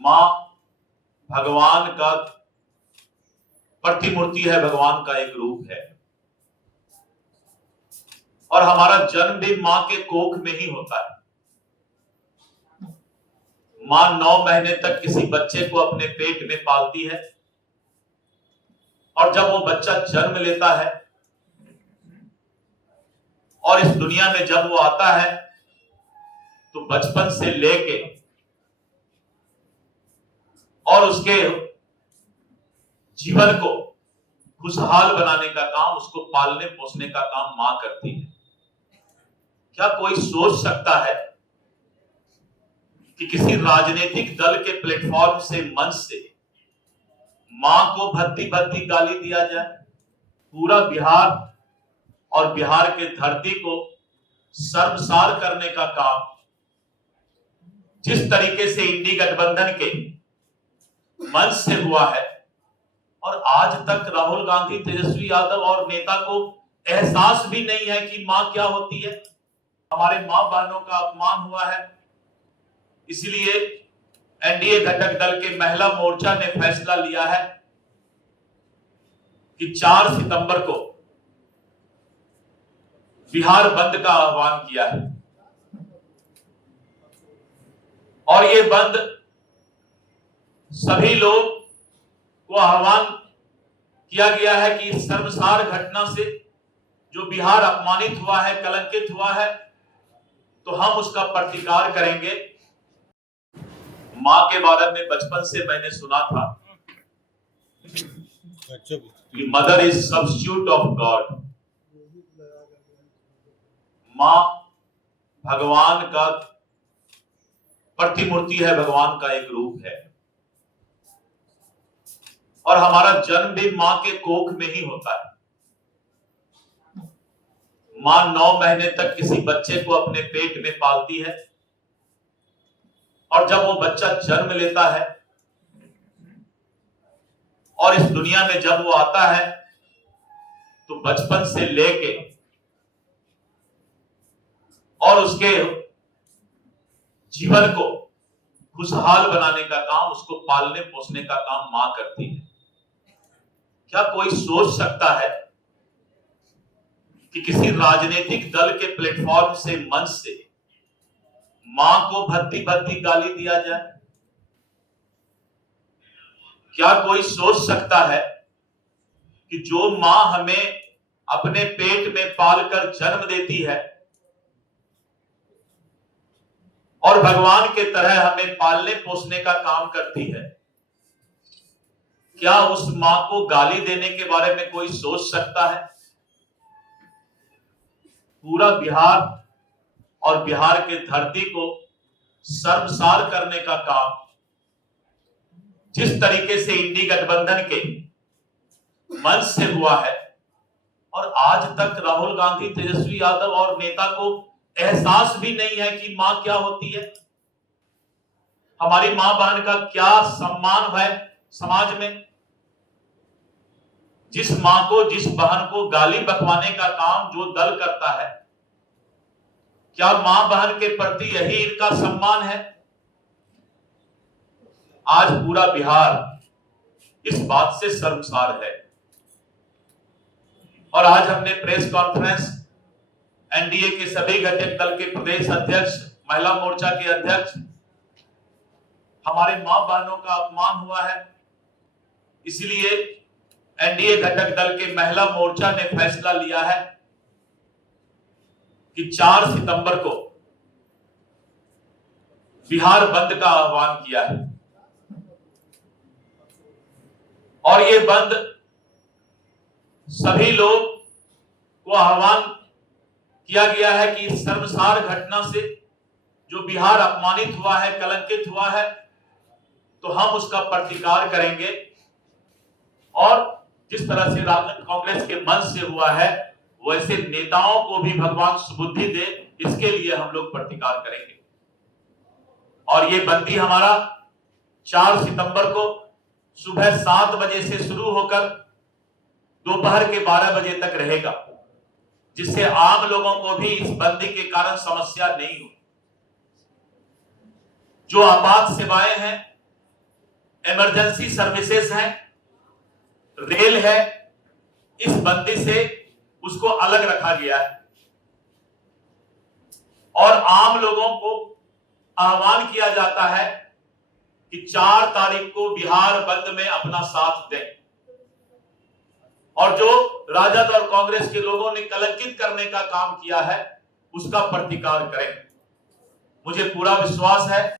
मां भगवान का प्रतिमूर्ति है, भगवान का एक रूप है। और हमारा जन्म भी मां के कोख में ही होता है। मां 9 महीने तक किसी बच्चे को अपने पेट में पालती है, और जब वो बच्चा जन्म लेता है और इस दुनिया में जब वो आता है, तो बचपन से लेके और उसके जीवन को खुशहाल बनाने का काम, उसको पालने पोसने का काम मां करती है। क्या कोई सोच सकता है कि किसी राजनीतिक दल के प्लेटफॉर्म से, मंच से मां को भद्दी भद्दी गाली दिया जाए? पूरा बिहार और बिहार के धरती को शर्मसार करने का काम जिस तरीके से इंडी गठबंधन के मंच से हुआ है, और आज तक राहुल गांधी, तेजस्वी यादव और नेता को एहसास भी नहीं है कि मां क्या होती है। हमारे मां बहनों का अपमान हुआ है, इसलिए एनडीए घटक दल के महिला मोर्चा ने फैसला लिया है कि 4 सितंबर को बिहार बंद का आह्वान किया है। और ये बंद सभी लोग को आह्वान किया गया है कि इस शर्मसार घटना से जो बिहार अपमानित हुआ है, कलंकित हुआ है, तो हम उसका प्रतिकार करेंगे। मां के बारे में बचपन से मैंने सुना था कि mother is substitute of God. मां भगवान का प्रतिमूर्ति है, भगवान का एक रूप है। और हमारा जन्म भी मां के कोख में ही होता है। मां 9 महीने तक किसी बच्चे को अपने पेट में पालती है, और जब वो बच्चा जन्म लेता है और इस दुनिया में जब वो आता है, तो बचपन से लेके और उसके जीवन को खुशहाल बनाने का काम, उसको पालने पोसने का काम मां करती है। क्या कोई सोच सकता है कि किसी राजनीतिक दल के प्लेटफॉर्म से, मंच से मां को भद्दी भद्दी गाली दिया जाए? क्या कोई सोच सकता है कि जो मां हमें अपने पेट में पालकर जन्म देती है और भगवान के तरह हमें पालने पोसने का काम करती है, क्या उस मां को गाली देने के बारे में कोई सोच सकता है? पूरा बिहार और बिहार के धरती को शर्मसार करने का काम जिस तरीके से इंडी गठबंधन के मंच से हुआ है, और आज तक राहुल गांधी, तेजस्वी यादव और नेता को एहसास भी नहीं है कि मां क्या होती है। हमारी मां बहन का क्या सम्मान है समाज में? जिस मां को, जिस बहन को गाली बकवाने का काम जो दल करता है, क्या मां बहन के प्रति यही इनका सम्मान है? आज पूरा बिहार इस बात से शर्मसार है। और आज हमने प्रेस कॉन्फ्रेंस एनडीए के सभी घटक दल के प्रदेश अध्यक्ष, महिला मोर्चा के अध्यक्ष, हमारे मां बहनों का अपमान हुआ है, इसलिए एनडीए घटक दल के महिला मोर्चा ने फैसला लिया है कि 4 सितंबर को बिहार बंद का आह्वान किया है। और ये बंद सभी लोग को आह्वान किया गया है कि इस शर्मसार घटना से जो बिहार अपमानित हुआ है, कलंकित हुआ है, तो हम उसका प्रतिकार करेंगे। और जिस तरह से कांग्रेस के मंच से हुआ है, वैसे नेताओं को भी भगवान सुबुद्धि दे, इसके लिए हम लोग प्रतिकार करेंगे। और ये बंदी हमारा 4 सितंबर को सुबह 7 बजे से शुरू होकर दोपहर के 12 बजे तक रहेगा, जिससे आम लोगों को भी इस बंदी के कारण समस्या नहीं हो। जो आपात सेवाएं हैं इमरजेंसी सर्विसेज हैं, रेल है, इस बंदी से उसको अलग रखा गया है और आम लोगों को आह्वान किया जाता है कि 4 तारीख को बिहार बंद में अपना साथ दें और जो राजद और कांग्रेस के लोगों ने कलंकित करने का काम किया है उसका प्रतिकार करें। मुझे पूरा विश्वास है